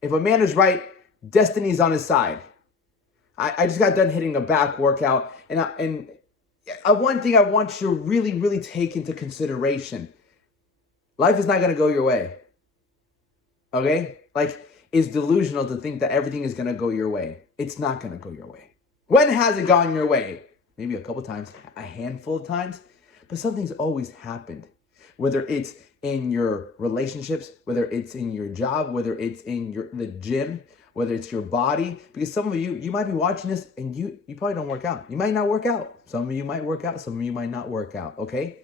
If a man is right, destiny's on his side. I just got done hitting a back workout, and one thing I want you to really, really take into consideration: life is not gonna go your way. Okay, like it's delusional to think that everything is gonna go your way. It's not gonna go your way. When has it gone your way? Maybe a couple times, a handful of times, but something's always happened. Whether it's in your relationships, whether it's in your job, whether it's in the gym, whether it's your body, because some of you might be watching this and you probably don't work out. You might not work out. Some of you might work out, some of you might not work out, okay?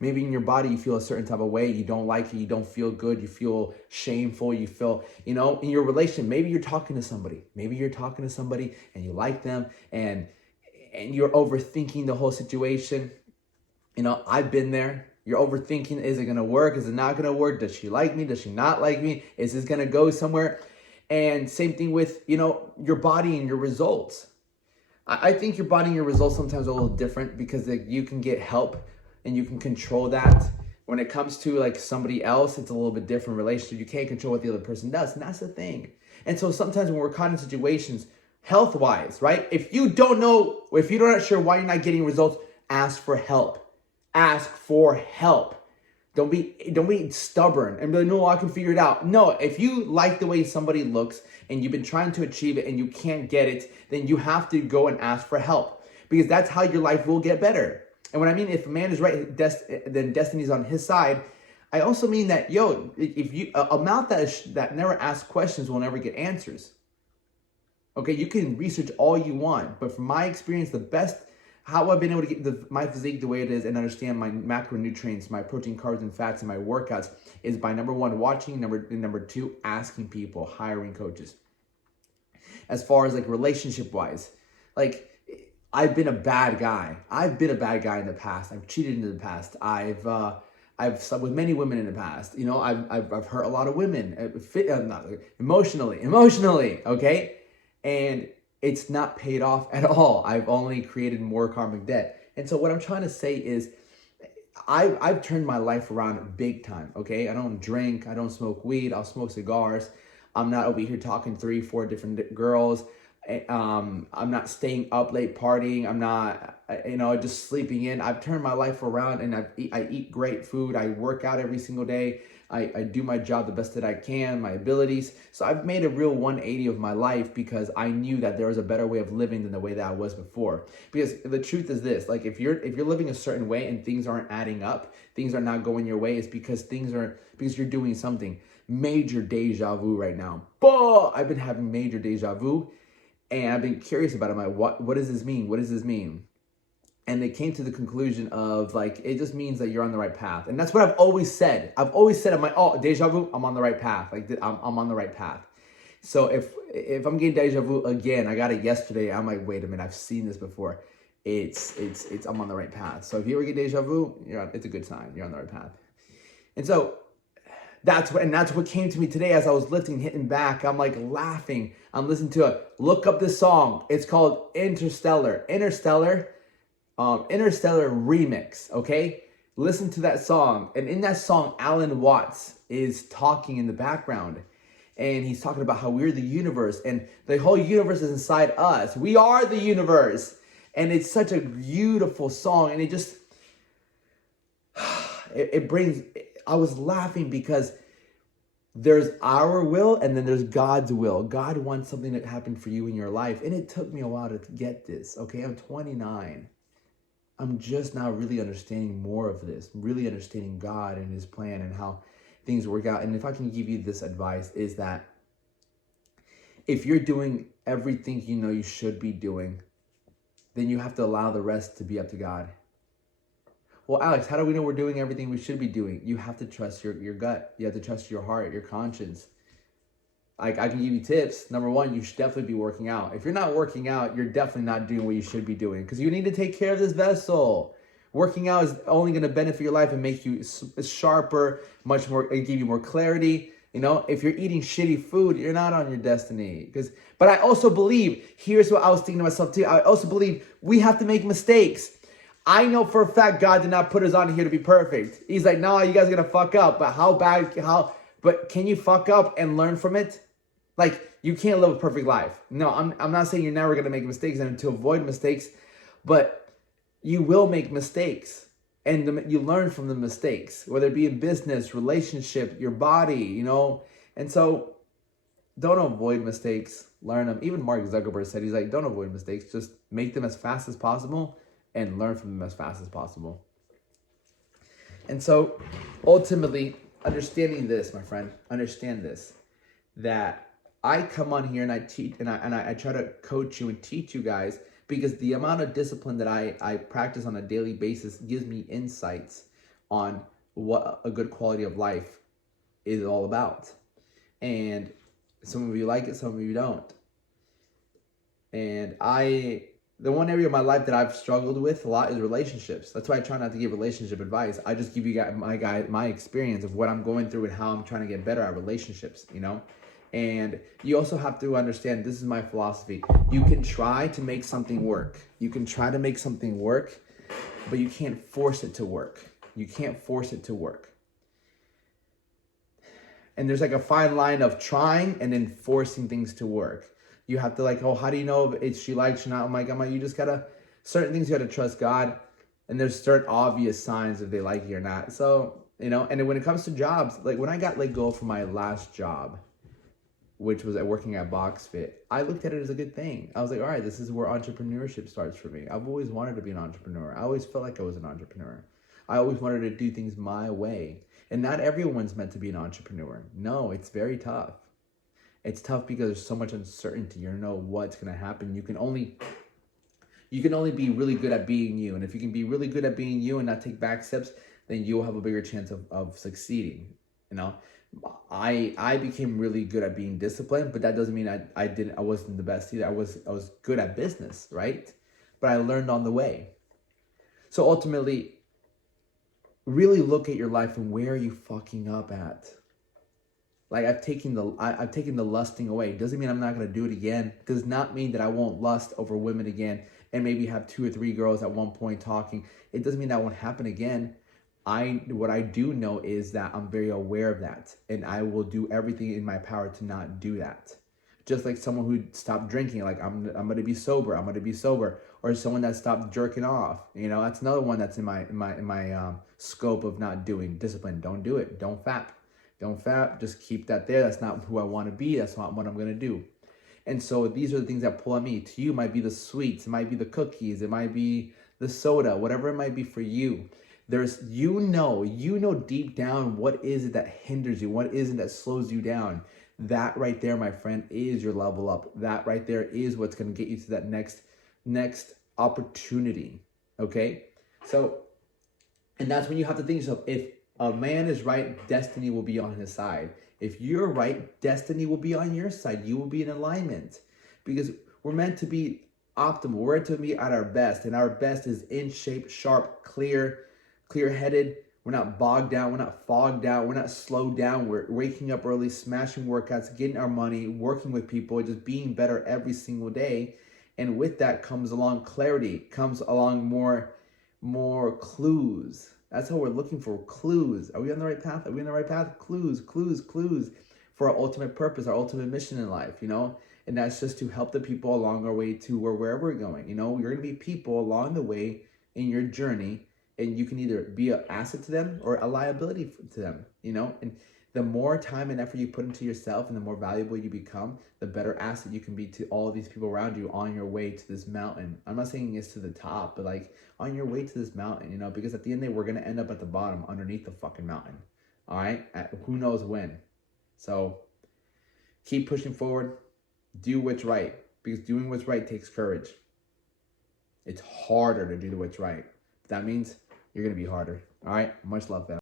Maybe in your body you feel a certain type of way, you don't like it, you don't feel good, you feel shameful, you feel, in your relationship, maybe you're talking to somebody. Maybe you're talking to somebody and you like them and you're overthinking the whole situation. I've been there. You're overthinking, is it gonna work? Is it not gonna work? Does she like me? Does she not like me? Is this gonna go somewhere? And same thing with, your body and your results. I think your body and your results sometimes are a little different because you can get help and you can control that. When it comes to like somebody else, it's a little bit different relationship. You can't control what the other person does, and that's the thing. And so sometimes when we're caught in situations, health-wise, right? If you're not sure why you're not getting results, ask for help. Ask for help. Don't be stubborn and be like, no, I can figure it out. No, if you like the way somebody looks and you've been trying to achieve it and you can't get it, then you have to go and ask for help, because that's how your life will get better. And when I mean if a man is right, then destiny's on his side, I also mean that, if a mouth that never asks questions will never get answers. Okay, you can research all you want, but from my experience, how I've been able to get my physique the way it is and understand my macronutrients, my protein, carbs, and fats, and my workouts is by number one, watching, number two, asking people, hiring coaches. As far as like relationship wise, like I've been a bad guy. I've been a bad guy in the past. I've cheated in the past. I've slept with many women in the past. I've hurt a lot of women, emotionally, okay? And it's not paid off at all. I've only created more karmic debt. And so what I'm trying to say is I've turned my life around big time, okay? I don't drink, I don't smoke weed, I'll smoke cigars. I'm not over here talking 3-4 different girls. I'm not staying up late partying. I'm not, just sleeping in. I've turned my life around and I eat great food. I work out every single day. I do my job the best that I can, my abilities. So I've made a real 180 of my life because I knew that there was a better way of living than the way that I was before. Because the truth is this, like if you're living a certain way and things aren't adding up, things are not going your way, it's because you're doing something. Major deja vu right now. I've been having major deja vu and I've been curious about it. I'm like, what does this mean? What does this mean? And they came to the conclusion of like, it just means that you're on the right path. And that's what I've always said. I'm like, deja vu, I'm on the right path. Like I'm on the right path. So if I'm getting deja vu again, I got it yesterday. I'm like, wait a minute, I've seen this before. I'm on the right path. So if you ever get deja vu, it's a good sign. You're on the right path. And so that's what came to me today as I was hitting back. I'm like laughing. I'm listening to it. Look up this song. It's called Interstellar Remix, okay? Listen to that song. And in that song, Alan Watts is talking in the background. And he's talking about how we're the universe. And the whole universe is inside us. We are the universe. And it's such a beautiful song. And it just, I was laughing because there's our will and then there's God's will. God wants something to happen for you in your life. And it took me a while to get this, okay? I'm 29. I'm just now really understanding more of this, really understanding God and his plan and how things work out. And if I can give you this advice is that if you're doing everything you should be doing, then you have to allow the rest to be up to God. Well, Alex, how do we know we're doing everything we should be doing? You have to trust your gut. You have to trust your heart, your conscience. I can give you tips. Number one, you should definitely be working out. If you're not working out, you're definitely not doing what you should be doing because you need to take care of this vessel. Working out is only going to benefit your life and make you sharper, much more, give you more clarity. If you're eating shitty food, you're not on your destiny. But I also believe, here's what I was thinking to myself too. I also believe we have to make mistakes. I know for a fact God did not put us on here to be perfect. He's like, no, you guys are going to fuck up. But how But can you fuck up and learn from it? Like, you can't live a perfect life. No, I'm not saying you're never going to make mistakes and to avoid mistakes, but you will make mistakes. And you learn from the mistakes, whether it be in business, relationship, your body, you know. And so don't avoid mistakes, learn them. Even Mark Zuckerberg said, he's like, don't avoid mistakes, just make them as fast as possible and learn from them as fast as possible. And so ultimately, understanding this, my friend, understand this, that I come on here and I teach and I try to coach you and teach you guys because the amount of discipline that I practice on a daily basis gives me insights on what a good quality of life is all about. And some of you like it, some of you don't. And the one area of my life that I've struggled with a lot is relationships. That's why I try not to give relationship advice. I just give you guys my experience of what I'm going through and how I'm trying to get better at relationships, you know? And you also have to understand, this is my philosophy. You can try to make something work. You can try to make something work, but you can't force it to work. You can't force it to work. And there's like a fine line of trying and then forcing things to work. You have to like, oh, how do you know if she likes you or not? I'm like, you just gotta, certain things you gotta trust God. And there's certain obvious signs if they like you or not. So, you know, and then when it comes to jobs, like when I got let go from my last job, which was working at BoxFit, I looked at it as a good thing. I was like, all right, this is where entrepreneurship starts for me. I've always wanted to be an entrepreneur. I always felt like I was an entrepreneur. I always wanted to do things my way. And not everyone's meant to be an entrepreneur. No, it's very tough. It's tough because there's so much uncertainty. You don't know what's going to happen. You can only be really good at being you. And if you can be really good at being you and not take back steps, then you'll have a bigger chance of succeeding, you know? I became really good at being disciplined, but that doesn't mean I wasn't the best either. I was good at business, right? But I learned on the way. So ultimately, really look at your life and where are you fucking up at? Like I've taken the lusting away. Doesn't mean I'm not gonna do it again. Does not mean that I won't lust over women again and maybe have 2 or 3 girls at one point talking. It doesn't mean that won't happen again. What I do know is that I'm very aware of that, and I will do everything in my power to not do that. Just like someone who stopped drinking, like I'm gonna be sober. I'm gonna be sober, or someone that stopped jerking off. You know, that's another one that's in my scope of not doing discipline. Don't do it. Don't fap. Don't fap. Just keep that there. That's not who I want to be. That's not what I'm gonna do. And so these are the things that pull at me. To you, it might be the sweets. It might be the cookies. It might be the soda. Whatever it might be for you. There's, you know deep down what is it that hinders you, what is it that slows you down. That right there, my friend, is your level up. That right there is what's going to get you to that next opportunity. Okay, so, and that's when you have to think to yourself, if a man is right, destiny will be on his side. If you're right, destiny will be on your side. You will be in alignment, because we're meant to be optimal. We're meant to be at our best, and our best is in shape, sharp, clear-headed. We're not bogged down. We're not fogged out. We're not slowed down. We're waking up early, smashing workouts, getting our money, working with people, just being better every single day. And with that comes along clarity, comes along more clues. That's how we're looking for, clues. Are we on the right path? Are we on the right path? Clues for our ultimate purpose, our ultimate mission in life, you know? And that's just to help the people along our way to wherever we're going. You know, you're going to be people along the way in your journey. And you can either be an asset to them or a liability to them, you know? And the more time and effort you put into yourself and the more valuable you become, the better asset you can be to all these people around you on your way to this mountain. I'm not saying it's to the top, but like on your way to this mountain, you know? Because at the end of the day, we're going to end up at the bottom underneath the fucking mountain, all right? Who knows when. So keep pushing forward. Do what's right, because doing what's right takes courage. It's harder to do what's right. That means you're going to be harder. All right. Much love, fam.